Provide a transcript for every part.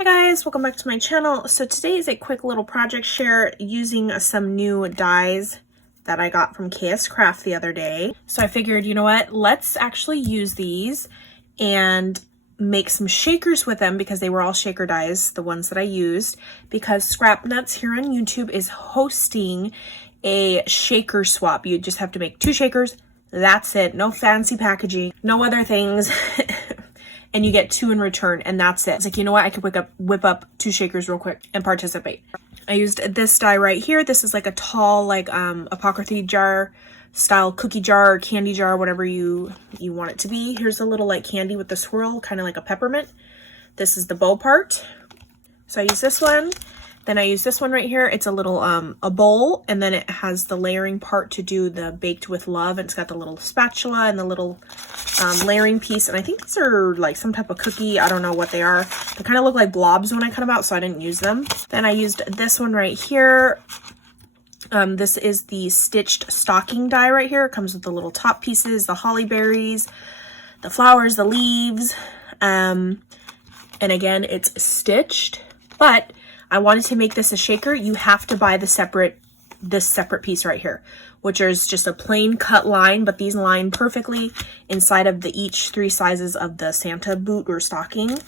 Hi guys, welcome back to my channel. So today is a quick little project share using some new dies that I got from KS Craft the other day. So I figured, you know what, let's actually use these and make some shakers with them because they were all shaker dies, the ones that I used, because Scrap Nuts here on YouTube is hosting a shaker swap. You just have to make 2 shakers. That's it. No fancy packaging, no other things. And you get 2 in return, and that's it. It's like, you know what, I could whip up 2 shakers real quick and participate. I used this die right here. This is like a tall, like Acapella jar style cookie jar or candy jar, whatever you want it to be. Here's a little like candy with the swirl, kind of like a peppermint. This is the bow part. So I use this one. Then I use this one right here. It's a little, a bowl, and then it has the layering part to do the baked with love. And it's got the little spatula and the little layering piece. And I think these are like some type of cookie. I don't know what they are. They kind of look like blobs when I cut them out, so I didn't use them. Then I used this one right here. This is the stitched stocking die right here. It comes with the little top pieces, the holly berries, the flowers, the leaves. And again, it's stitched, but I wanted to make this a shaker. You have to buy this separate piece right here, which is just a plain cut line, but these line perfectly inside of each 3 sizes of the Santa boot or stocking.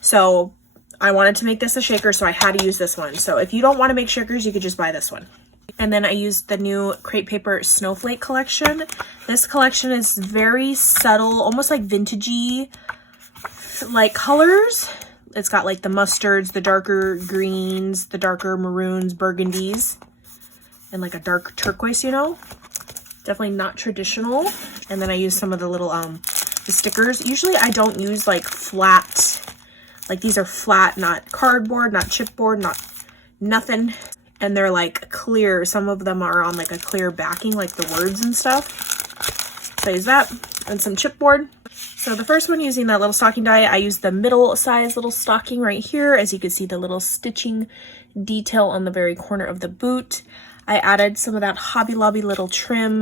So I wanted to make this a shaker, so I had to use this one. So if you don't want to make shakers, you could just buy this one. And then I used the new Crate Paper Snowflake collection. This collection is very subtle, almost like vintagey like colors. It's got like the mustards, the darker greens, the darker maroons, burgundies, and like a dark turquoise, you know? Definitely not traditional. And then I use some of the little the stickers. Usually I don't use like flat, like these are flat, not cardboard, not chipboard, not nothing. And they're like clear. Some of them are on like a clear backing, like the words and stuff. So I use that and some chipboard. So the first one, using that little stocking die, I used the middle size little stocking right here. As you can see, the little stitching detail on the very corner of the boot. I added some of that Hobby Lobby little trim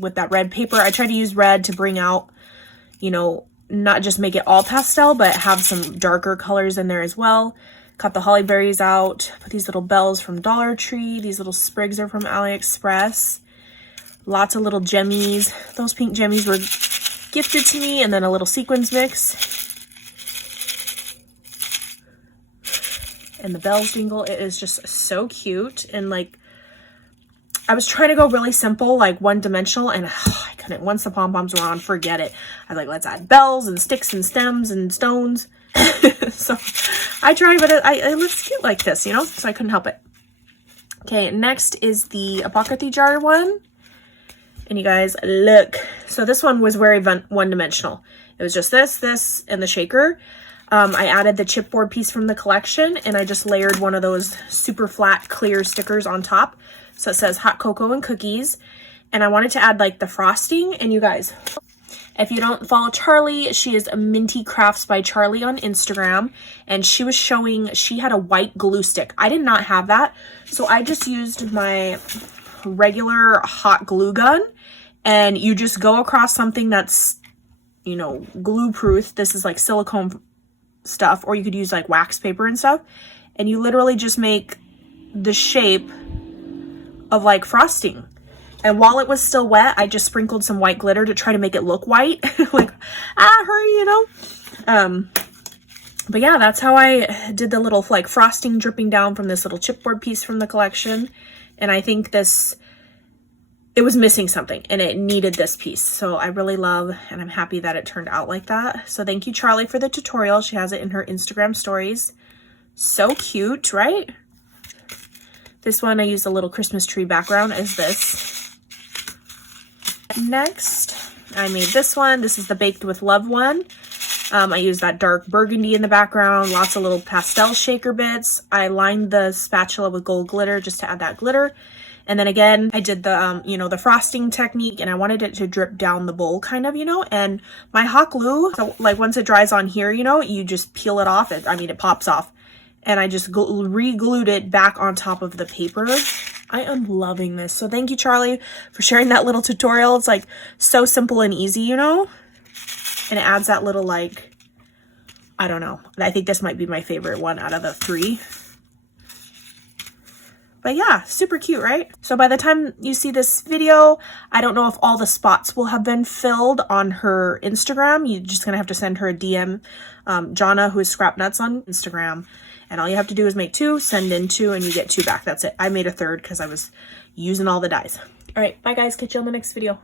with that red paper. I tried to use red to bring out, you know, not just make it all pastel, but have some darker colors in there as well. Cut the holly berries out, put these little bells from Dollar Tree. These little sprigs are from AliExpress. Lots of little gemmies. Those pink gemmies were gifted to me, and then a little sequins mix. And the bells jingle. It is just so cute. And like, I was trying to go really simple, like one-dimensional, and I couldn't. Once the pom-poms were on, forget it. I was like, let's add bells and sticks and stems and stones. So I tried, but it looks cute like this, you know? So I couldn't help it. Okay, next is the Acapella Jar one. And you guys, look. So this one was very one-dimensional. It was just this, and the shaker. I added the chipboard piece from the collection, and I just layered one of those super flat, clear stickers on top. So it says hot cocoa and cookies. And I wanted to add like the frosting. And you guys, if you don't follow Charlie, she is Minty Crafts by Charlie on Instagram. And she was showing, she had a white glue stick. I did not have that. So I just used my regular hot glue gun. And you just go across something that's, you know, glue proof. This is like silicone stuff, or you could use like wax paper and stuff. And you literally just make the shape of like frosting. And while it was still wet, I just sprinkled some white glitter to try to make it look white. Like, hurry, you know? But yeah, that's how I did the little like frosting dripping down from this little chipboard piece from the collection. And I think it was missing something and it needed this piece. So I really love, and I'm happy that it turned out like that. So thank you, Charlie, for the tutorial. She has it in her Instagram stories. So cute, right? This one, I used a little Christmas tree background as this. Next, I made this one. This is the Baked with Love one. I used that dark burgundy in the background, lots of little pastel shaker bits. I lined the spatula with gold glitter just to add that glitter. And then again, I did the, you know, the frosting technique, and I wanted it to drip down the bowl kind of, you know, and my hot glue, so like once it dries on here, you know, you just peel it off. It pops off, and I just re-glued it back on top of the paper. I am loving this. So thank you, Charlie, for sharing that little tutorial. It's like so simple and easy, you know, and it adds that little like I don't know. I think this might be my favorite one out of the 3. But yeah, super cute, right? So by the time you see this video, I don't know if all the spots will have been filled on her Instagram. You're just gonna have to send her a DM, Jonna, who is Scrap Nuts on Instagram. And all you have to do is make 2, send in 2, and you get 2 back. That's it. I made a 3rd because I was using all the dies. All right, bye guys. Catch you on the next video.